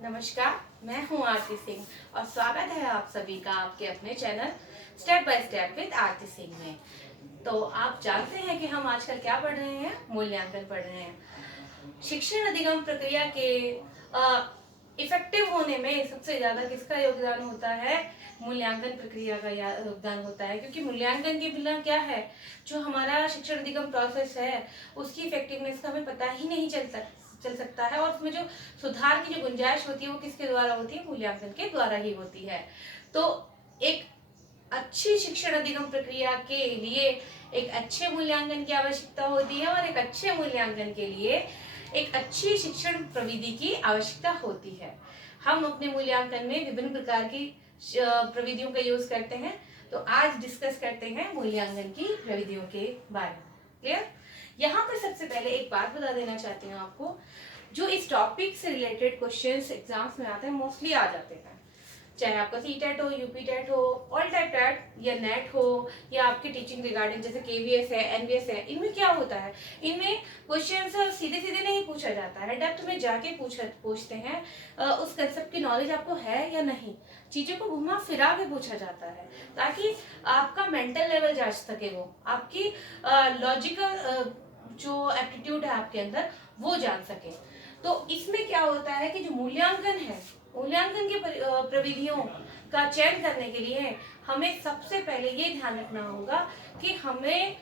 नमस्कार, मैं हूं आरती सिंह और स्वागत है आप सभी का आपके अपने channel step by step with Aarti Singh में। तो आप जानते हैं कि हम आजकल क्या पढ़ रहे हैं? मूल्यांकन पढ़ रहे हैं। शिक्षण अधिगम प्रक्रिया के इफेक्टिव होने में सबसे ज्यादा किसका योगदान होता है? मूल्यांकन प्रक्रिया का योगदान होता है, क्योंकि मूल्यांकन के बिना क्या है, जो हमारा शिक्षण अधिगम प्रोसेस है उसकी इफेक्टिवनेस का हमें पता ही नहीं चल सकता है, और उसमें जो सुधार की जो गुंजाइश होती है वो किसके द्वारा होती है? मूल्यांकन के द्वारा ही होती है। तो एक अच्छी शिक्षण अधिगम प्रक्रिया के लिए एक अच्छे मूल्यांकन की आवश्यकता होती है, और एक अच्छे मूल्यांकन के लिए एक अच्छी शिक्षण प्रविधि की आवश्यकता होती है। हम अपने मूल्यांकन में विभिन्न प्रकार की प्रविधियों का यूज करते हैं। तो आज डिस्कस करते हैं मूल्यांकन की प्रविधियों के बारे में। क्लियर? यहाँ पर सबसे पहले एक बात बता देना चाहती हूँ आपको, जो इस टॉपिक से रिलेटेड क्वेश्चंस एग्जाम्स में आते हैं, मोस्टली आ जाते हैं, चाहे आपका सी टेट हो, यूपी टेट हो, ऑल टाइप टेट या नेट हो, या आपकी टीचिंग रिगार्डिंग जैसे केवीएस है, एनवीएस है। इनमें क्या होता है, इनमें क्वेश्चंस सीधे सीधे नहीं पूछा जाता है, डेप्थ में जाके पूछते हैं। उस कंसेप्ट की नॉलेज आपको है या नहीं, चीजों को घुमा फिरा के पूछा जाता है, ताकि आपका मेंटल लेवल जांच सके, वो आपकी लॉजिकल जो एप्टीट्यूड है आपके अंदर वो जान सके। तो इसमें क्या होता है कि जो मूल्यांकन है, मूल्यांकन के प्रविधियों का चयन करने के लिए हमें सबसे पहले ये ध्यान रखना होगा कि हमें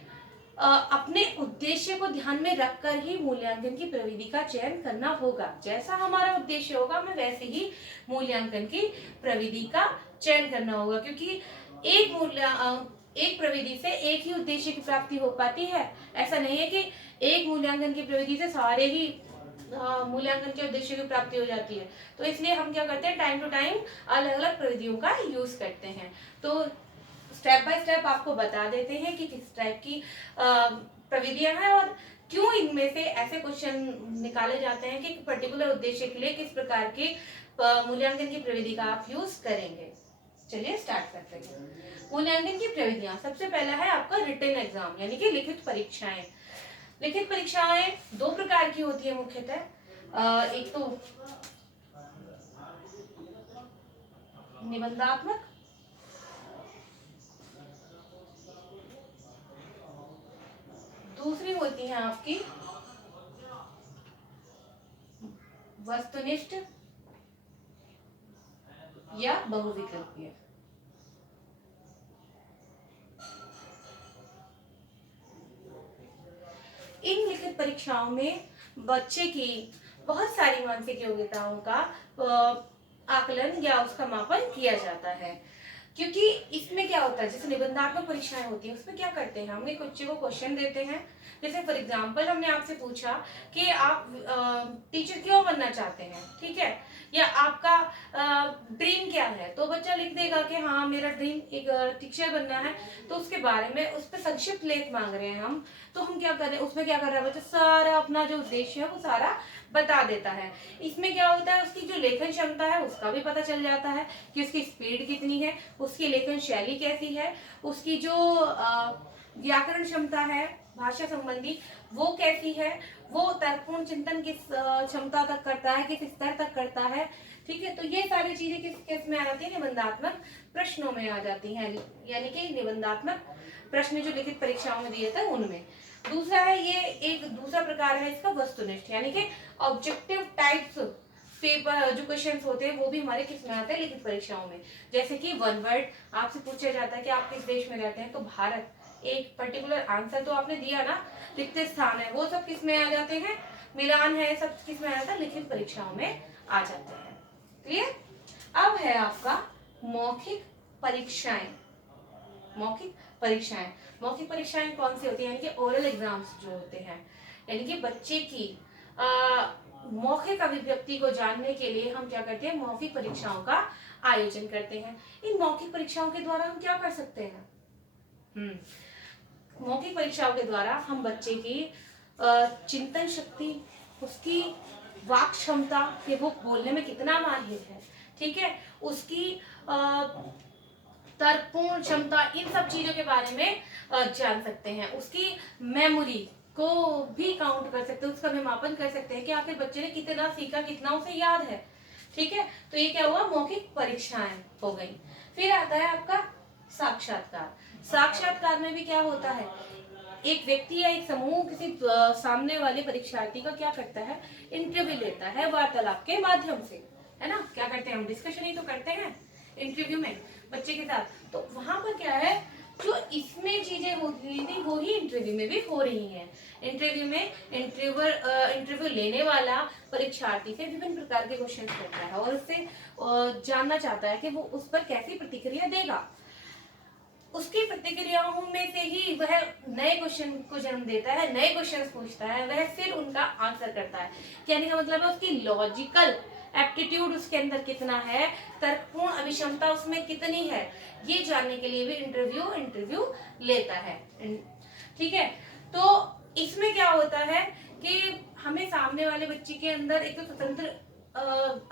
अपने उद्देश्य को ध्यान में रखकर ही मूल्यांकन की प्रविधि का चयन करना होगा। जैसा हमारा उद्देश्य होगा हमें वैसे ही मूल्यांकन की प्रविधि का चयन करना होगा, क्योंकि एक प्रविधि से एक ही उद्देश्य की प्राप्ति हो पाती है। ऐसा नहीं है कि एक मूल्यांकन की प्रविधि से सारे ही मूल्यांकन के उद्देश्य की प्राप्ति हो जाती है। तो इसलिए हम क्या करते हैं, टाइम टू टाइम अलग अलग प्रविधियों का यूज करते हैं। तो स्टेप बाय स्टेप आपको बता देते हैं कि किस टाइप की प्रविधियां हैं और क्यों इनमें से ऐसे क्वेश्चन निकाले जाते हैं कि पर्टिकुलर उद्देश्य के लिए किस प्रकार के मूल्यांकन की प्रविधि का आप यूज करेंगे। चलिए स्टार्ट करते हैं। मूल्यांकन की प्रविधियां, सबसे पहला है आपका रिटन एग्जाम, यानी कि लिखित परीक्षाएं। लिखित परीक्षाएं दो प्रकार की होती है मुख्यतः। एक तो निबंधात्मक, दूसरी होती है आपकी वस्तुनिष्ठ या बहुविकल्पीय। इन लिखित परीक्षाओं में बच्चे की बहुत सारी मानसिक योग्यताओं का आकलन या उसका मापन किया जाता है। क्योंकि इसमें क्या होता है, जैसे निबंधात्मक परीक्षाएं होती है, उसमें क्या करते हैं, हम एक बच्चे को क्वेश्चन देते हैं। जैसे फॉर एग्जांपल हमने आपसे पूछा कि आप टीचर क्यों बनना चाहते हैं, ठीक है, या आपका ड्रीम क्या है, तो बच्चा लिख देगा कि हाँ मेरा ड्रीम एक टीचर बनना है। तो उसके बारे में उस पर संक्षिप्त लेख मांग रहे हैं हम, तो हम क्या कर रहे हैं, उसमें क्या कर रहा है बच्चा, सारा अपना जो उद्देश्य है वो सारा बता देता है। इसमें क्या होता है, उसकी जो लेखन क्षमता है उसका भी पता चल जाता है कि उसकी स्पीड कितनी है, उसकी लेखन शैली कैसी है, उसकी जो व्याकरण क्षमता है भाषा संबंधी वो कैसी है, वो तर्कपूर्ण चिंतन किस क्षमता तक करता है, किस स्तर तक करता है। ठीक है, तो ये सारी चीजें किस किस में आ जाती है, निबंधात्मक प्रश्नों में आ जाती हैं, यानी कि निबंधात्मक प्रश्न जो लिखित परीक्षाओं में दिए थे उनमें। दूसरा है, ये एक दूसरा प्रकार है इसका वस्तुनिष्ठ, यानी कि ऑब्जेक्टिव टाइप्स पेपर जो क्वेश्चंस होते हैं वो भी हमारे किस में आते हैं, लिखित परीक्षाओं में। जैसे कि वन वर्ड आपसे पूछा जाता है कि आप किस देश में रहते हैं, तो भारत, एक पर्टिकुलर आंसर तो आपने दिया ना, रिक्त स्थान है, वो सब किस में आ जाते हैं, मिलान है, सब किस में आ जाता है, लिखित परीक्षाओं में आ जाते हैं। क्लियर? अब है आपका मौखिक परीक्षाएं। मौखिक परीक्षाएं, मौखिक परीक्षाएं कौन सी होती है, यानी कि ओरल एग्जाम्स जो होते हैं, यानी कि बच्चे की मौखिक अभिव्यक्ति को जानने के लिए हम क्या करते हैं, मौखिक परीक्षाओं का आयोजन करते हैं। इन मौखिक परीक्षाओं के द्वारा हम क्या कर सकते हैं, मौखिक परीक्षाओं के द्वारा हम बच्चे की चिंतन शक्ति, उसकी वाक क्षमता कि वो बोलने में कितना माहिर है, ठीक है, उसकी तर्कपूर्ण क्षमता, इन सब चीजों के बारे में जान सकते हैं। उसकी मेमोरी को भी काउंट कर सकते हैं, उसका भी मापन कर सकते हैं कि आखिर बच्चे ने कितना सीखा, कितना उसे याद है। ठीक है, तो ये क्या हुआ, मौखिक परीक्षाएं हो गई। फिर आता है आपका साक्षात्कार। साक्षात्कार में भी क्या होता है, एक व्यक्ति या एक समूह किसी सामने वाले परीक्षार्थी का क्या करता है, इंटरव्यू लेता है वार्तालाप के माध्यम से, है ना। क्या करते हैं हम, डिस्कशन ही तो करते हैं इंटरव्यू में बच्चे के साथ। तो वहां पर क्या है, जो इसमें चीजें होती थी वो ही इंटरव्यू में भी हो रही हैं। इंटरव्यू में इंटरव्यू लेने वाला परीक्षार्थी से विभिन्न प्रकार के क्वेश्चन करता है और उससे जानना चाहता है कि वो उस पर कैसी प्रतिक्रिया देगा। उसकी प्रतिक्रियाओं में से ही वह नए क्वेश्चन को जन्म देता है, नए क्वेश्चन पूछता है, वह फिर उनका आंसर करता है। कहने का मतलब है उसकी लॉजिकल एप्टीट्यूड उसके अंदर कितना है, तर्कपूर्ण अभिक्षमता उसमें कितनी है, ये जानने के लिए भी इंटरव्यू लेता है। ठीक है, तो इसमें क्या होता है कि हमें सामने वाले बच्चे के अंदर एक तो स्वतंत्र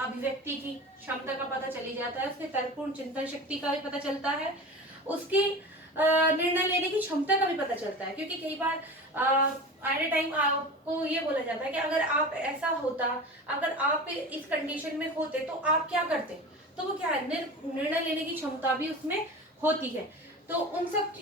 अभिव्यक्ति की क्षमता का पता चली जाता है, उसके तर्कपूर्ण चिंतन शक्ति का भी पता चलता है, उसकी निर्णय लेने की क्षमता का भी पता चलता है। क्योंकि कई बार एट ए टाइम आपको ये बोला जाता है कि अगर आप ऐसा होता, अगर आप इस कंडीशन में होते तो आप क्या करते, तो वो क्या है, निर्णय लेने की क्षमता भी उसमें होती है। तो उन सब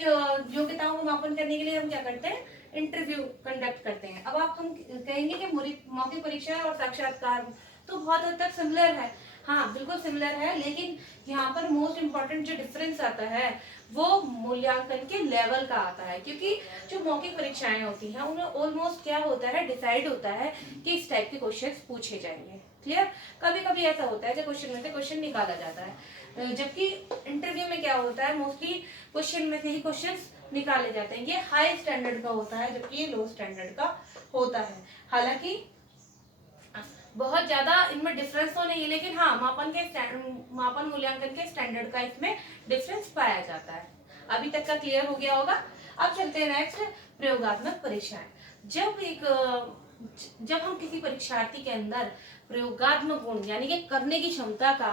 योग्यताओं को मापन करने के लिए हम क्या करते हैं, इंटरव्यू कंडक्ट करते हैं। अब आप हम कहेंगे कि मौखिक परीक्षा और साक्षात्कार तो बहुत हद तक सिमिलर है, हाँ बिल्कुल सिमिलर है, लेकिन यहाँ पर मोस्ट इम्पोर्टेंट जो डिफरेंस आता है वो मूल्यांकन के लेवल का आता है। क्योंकि जो मौखिक परीक्षाएं होती हैं उनमें ऑलमोस्ट क्या होता है, डिसाइड होता है कि इस टाइप के क्वेश्चंस पूछे जाएंगे। क्लियर, कभी कभी ऐसा होता है कि क्वेश्चन में से क्वेश्चन निकाला जाता है, जबकि इंटरव्यू में क्या होता है, मोस्टली क्वेश्चन में से ही क्वेश्चंस निकाले जाते हैं। ये हाई स्टैंडर्ड का होता है जबकि ये लो स्टैंडर्ड का होता है। हालांकि बहुत ज्यादा इनमें डिफरेंस तो नहीं है, लेकिन हाँ मापन मूल्यांकन के स्टैंडर्ड का इसमें डिफरेंस पाया जाता है। अभी तक का क्लियर हो गया होगा। अब चलते हैं नेक्स्ट, प्रयोगात्मक परीक्षाएं। जब हम किसी परीक्षार्थी के अंदर प्रयोगात्मक गुण यानी कि करने की क्षमता का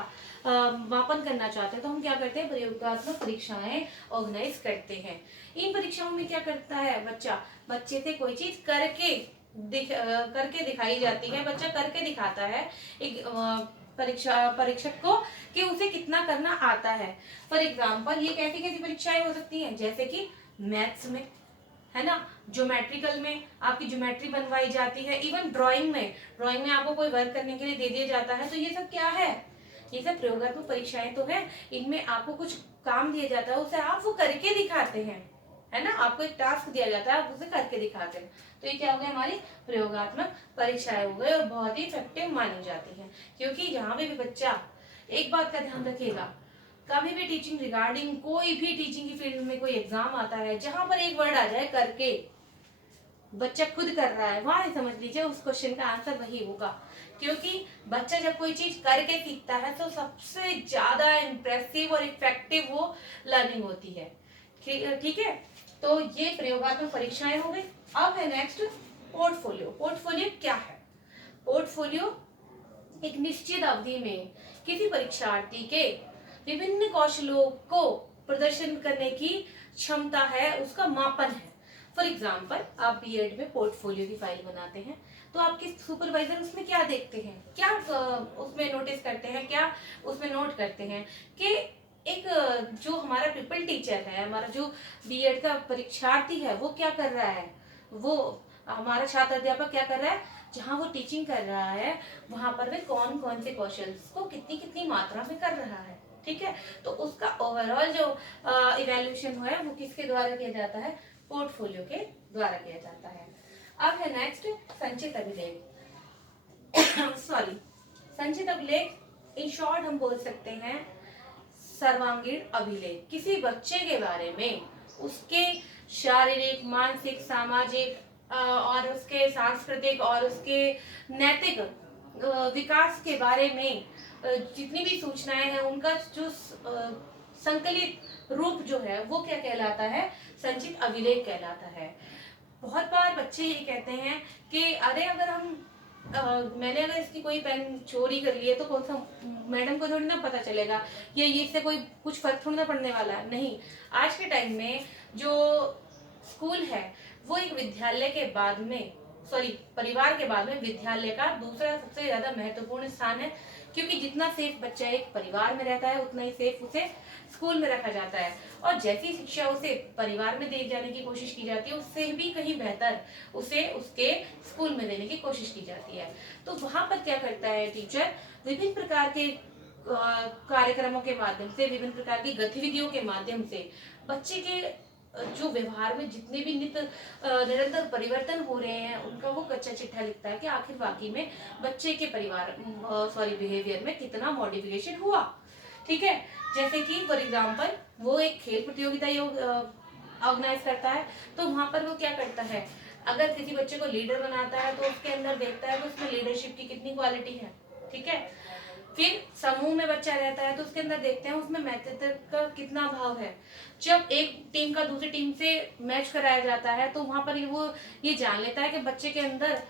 मापन करना चाहते हैं तो हम क्या करते हैं, प्रयोगात्मक परीक्षाएं ऑर्गेनाइज करते हैं। इन परीक्षाओं में क्या करता है बच्चे से कोई चीज करके दिखाई जाती है, बच्चा करके दिखाता है एक परीक्षक को कि उसे कितना करना आता है। फॉर एग्जाम्पल ये कैसी कैसी परीक्षाएं हो सकती हैं, जैसे कि मैथ्स में, है ना, ज्योमेट्रिकल में आपकी ज्योमेट्री बनवाई जाती है, इवन ड्राइंग में आपको कोई वर्क करने के लिए दे दिया जाता है। तो ये सब क्या है, ये सब प्रयोगात्मक परीक्षाएं तो है। इनमें आपको कुछ काम दिया जाता है, उसे आप वो करके दिखाते हैं, है ना, आपको एक टास्क दिया जाता है, आप उसे करके दिखाते हैं। तो ये क्या हो गया, हमारी प्रयोगात्मक परीक्षाएं हो गई और बहुत ही इफेक्टिव मानी जाती है। क्योंकि जहां पे भी बच्चा, एक बात का ध्यान रखिएगा, कभी भी टीचिंग रिगार्डिंग कोई भी टीचिंग की फील्ड में कोई एग्जाम आता है, जहां पर एक वर्ड आ जाए करके, बच्चा खुद कर रहा है, वहां समझ लीजिए उस क्वेश्चन का आंसर वही होगा। क्योंकि बच्चा जब कोई चीज करके सीखता है तो सबसे ज्यादा इंप्रेसिव और इफेक्टिव वो लर्निंग होती है। ठीक है, तो ये प्रयोगात्मक परीक्षाएं हो गई। अब है नेक्स्ट पोर्टफोलियो। पोर्टफोलियो क्या है, पोर्टफोलियो एक निश्चित अवधि में किसी परीक्षार्थी के विभिन्न कौशलों को प्रदर्शन करने की क्षमता है, उसका मापन है। फॉर एग्जाम्पल आप बीएड में पोर्टफोलियो की फाइल बनाते हैं तो आपके सुपरवाइजर उसमें क्या देखते हैं, क्या उसमें नोटिस करते हैं, क्या उसमें नोट करते हैं कि एक जो हमारा पीपल टीचर है, हमारा जो बीएड का परीक्षार्थी है वो क्या कर रहा है, वो हमारा छात्र अध्यापक क्या कर रहा है, जहाँ वो टीचिंग कर रहा है वहां पर वे कौन कौन से कौशल को कितनी कितनी मात्रा में कर रहा है। ठीक है, तो उसका ओवरऑल जो इवैल्यूएशन है वो किसके द्वारा किया जाता है, पोर्टफोलियो के द्वारा किया जाता है। अब है नेक्स्ट संचित अभिलेख सॉरी संचित अभिलेख, इन शॉर्ट हम बोल सकते हैं सर्वांगीण अभिलेख। किसी बच्चे के बारे में उसके शारीरिक, मानसिक, सामाजिक और उसके सांस्कृतिक और उसके नैतिक विकास के बारे में जितनी भी सूचनाएं हैं उनका जो संकलित रूप जो है वो क्या कहलाता है, संचित अभिलेख कहलाता है। बहुत बार बच्चे ये कहते हैं कि अरे अगर हम मैंने अगर इसकी कोई पेन चोरी कर ली है तो कौन सा मैडम को थोड़ी ना पता चलेगा, ये इससे कोई कुछ फर्क थोड़ी ना पड़ने वाला है। नहीं, आज के टाइम में जो स्कूल है वो एक विद्यालय के बाद में परिवार के बाद में विद्यालय का दूसरा सबसे ज्यादा महत्वपूर्ण स्थान है। क्योंकि जितना सेफ बच्चा एक परिवार में रहता है उतना ही सेफ उसे स्कूल में रखा जाता है, और जैसी शिक्षा उसे परिवार में दी जाने की कोशिश की जाती है उससे भी कहीं बेहतर उसे उसके स्कूल में देने की कोशिश की जाती है। तो वहां पर क्या करता है टीचर, विभिन्न प्रकार के कार्यक्रमों के माध्यम से, विभिन्न प्रकार की गतिविधियों के माध्यम से बच्चे के जो व्यवहार में जितने भी निरंतर परिवर्तन हो रहे हैं उनका वो कच्चा चिट्ठा लिखता है कि आखिर वाकई में बच्चे के बिहेवियर में कितना मॉडिफिकेशन हुआ। ठीक है, जैसे कि फॉर एग्जाम्पल वो एक खेल प्रतियोगिता ऑर्गेनाइज करता है, तो वहां पर वो क्या करता है, अगर किसी बच्चे को लीडर बनाता है तो उसके अंदर देखता है कि उसमें लीडरशिप की कितनी क्वालिटी है। ठीक है, फिर समूह में बच्चा रहता है तो उसके अंदर देखते हैं उसमें मैत्रित्व का कितना भाव है। जब एक टीम का दूसरी टीम से मैच कराया जाता है तो वहां पर वो ये जान लेता है कि बच्चे के अंदर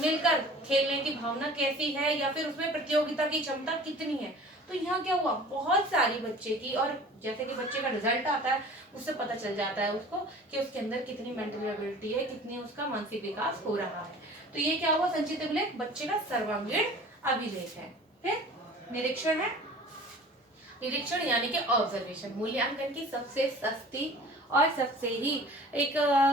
मिलकर खेलने की भावना कैसी है या फिर उसमें प्रतियोगिता की क्षमता कितनी है। तो यहाँ क्या हुआ, बहुत सारी बच्चे की, और जैसे कि बच्चे का रिजल्ट आता है उससे पता चल जाता है उसको कि उसके अंदर कितनी मेंटल एबिलिटी है, कितनी उसका मानसिक विकास हो रहा है। तो ये क्या हुआ, संचित अभिलेख बच्चे का सर्वांगीण अभिलेख है। फिर निरीक्षण है, निरीक्षण यानी कि ऑब्जर्वेशन मूल्यांकन की सबसे सस्ती और सबसे ही एक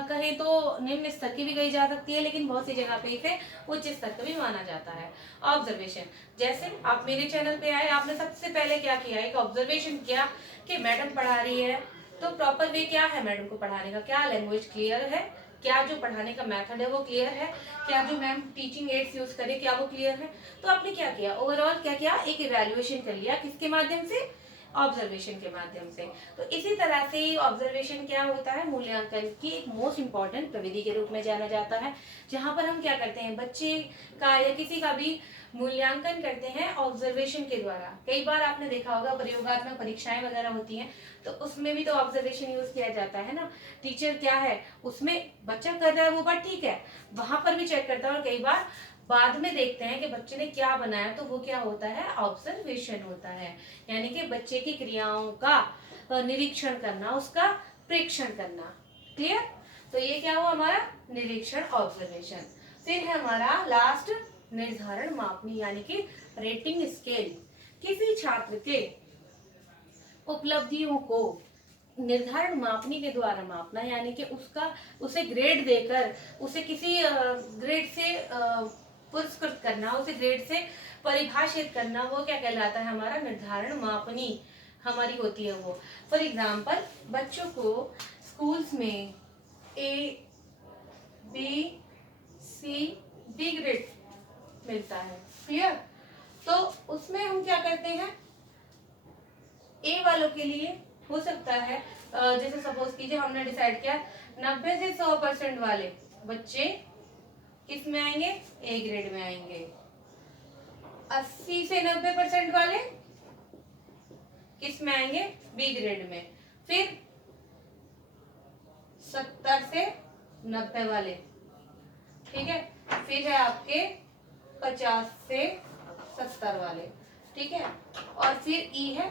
कहें तो निम्न स्तर की भी कही जा सकती है, लेकिन बहुत सी जगह पे इसे उच्च स्तर का भी माना जाता है। ऑब्जर्वेशन, जैसे आप मेरे चैनल पे आए, आपने सबसे पहले क्या किया, एक ऑब्जर्वेशन किया कि मैडम पढ़ा रही है तो प्रॉपर वे क्या है मैडम को पढ़ाने का, क्या लैंग्वेज क्लियर है, क्या जो पढ़ाने का मेथड है वो क्लियर है, क्या जो मैम टीचिंग एड्स यूज करे क्या वो क्लियर है। तो आपने क्या किया, ओवरऑल क्या किया, एक इवैल्यूएशन कर लिया, किसके माध्यम से, ऑब्जर्वेशन के माध्यम से। तो इसी तरह से ऑब्जर्वेशन क्या होता है, मूल्यांकन की एक मोस्ट इंपॉर्टेंट प्रविधि के रूप में जाना जाता है, जहां पर हम क्या करते हैं, बच्चे का या किसी का भी मूल्यांकन करते हैं ऑब्जर्वेशन के द्वारा। कई बार आपने देखा होगा प्रयोगात्मक परीक्षाएं वगैरह होती हैं तो उसमें भी तो ऑब्जर्वेशन यूज किया जाता है ना। टीचर क्या है, उसमें बच्चा कर रहा है वो बात ठीक है, वहां पर भी चेक करता है, और कई बार बाद में देखते हैं कि बच्चे ने क्या बनाया, तो वो क्या होता है, ऑब्जर्वेशन होता है, यानी कि बच्चे की क्रियाओं का निरीक्षण करना, उसका प्रेक्षण करना। क्लियर, तो ये क्या हुआ हमारा निरीक्षण, ऑब्जर्वेशन। फिर है हमारा लास्ट निर्धारण मापनी यानी कि रेटिंग स्केल। किसी छात्र के उपलब्धियों को निर्धारण मापनी के द्वारा मापना, यानी कि उसे ग्रेड देकर उसे किसी ग्रेड से पुरस्कृत करना, उसे ग्रेड से परिभाषित करना, वो क्या कहलाता है, हमारा निर्धारण मापनी हमारी होती है वो। फॉर एग्जाम्पल बच्चों को स्कूल्स में A B C D grade मिलता है, क्लियर। तो उसमें हम क्या करते हैं, ए वालों के लिए हो सकता है जैसे सपोज कीजिए हमने डिसाइड किया 90 से 100% वाले बच्चे किस में आएंगे, ए ग्रेड में आएंगे। 80 से 90% वाले किस में आएंगे, बी ग्रेड में। फिर 70 से 90 वाले, ठीक है। फिर है आपके 50 से 70 वाले, ठीक है। और फिर ई है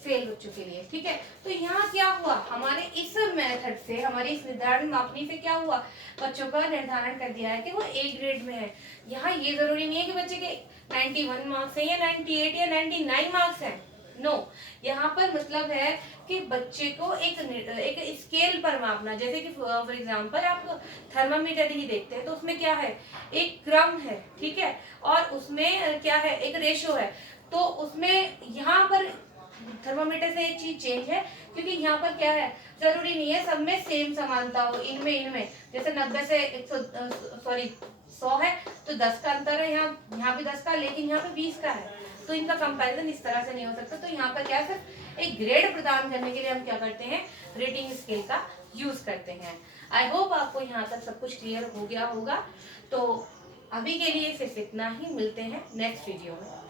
फेल बच्चों के लिए, ठीक है। तो यहाँ क्या हुआ, हमारे इस मेथड से, हमारी इस निर्धारण मापनी से क्या हुआ, बच्चों का निर्धारण कर दिया है कि वो ए ग्रेड में है। यहाँ ये जरूरी नहीं है कि बच्चे के 91 मार्क्स है या 98 या 99 मार्क्स है, नो। यहाँ पर मतलब है कि बच्चे को एक स्केल पर मापना। जैसे कि फॉर एग्जांपल आप थर्मामीटर ही देखते हैं तो उसमें क्या है, एक क्रम है, ठीक है, और उसमें क्या है, एक रेशो है। तो उसमें यहाँ पर थर्मामीटर से एक चीज चेंज है, क्योंकि यहाँ पर क्या है, जरूरी नहीं है सब में सेम समानता हो, इनमें जैसे 90 से 100 है तो 10 का अंतर है, यहाँ भी 10 का, लेकिन यहाँ पे 20 का है, तो इनका कंपैरिजन इस तरह से नहीं हो सकता। तो यहाँ पर क्या है, एक ग्रेड प्रदान करने के लिए हम क्या करते हैं, रेटिंग स्केल का यूज करते हैं। आई होप आपको यहाँ तक सब कुछ क्लियर हो गया होगा। तो अभी के लिए सिर्फ इतना ही, मिलते हैं नेक्स्ट वीडियो में।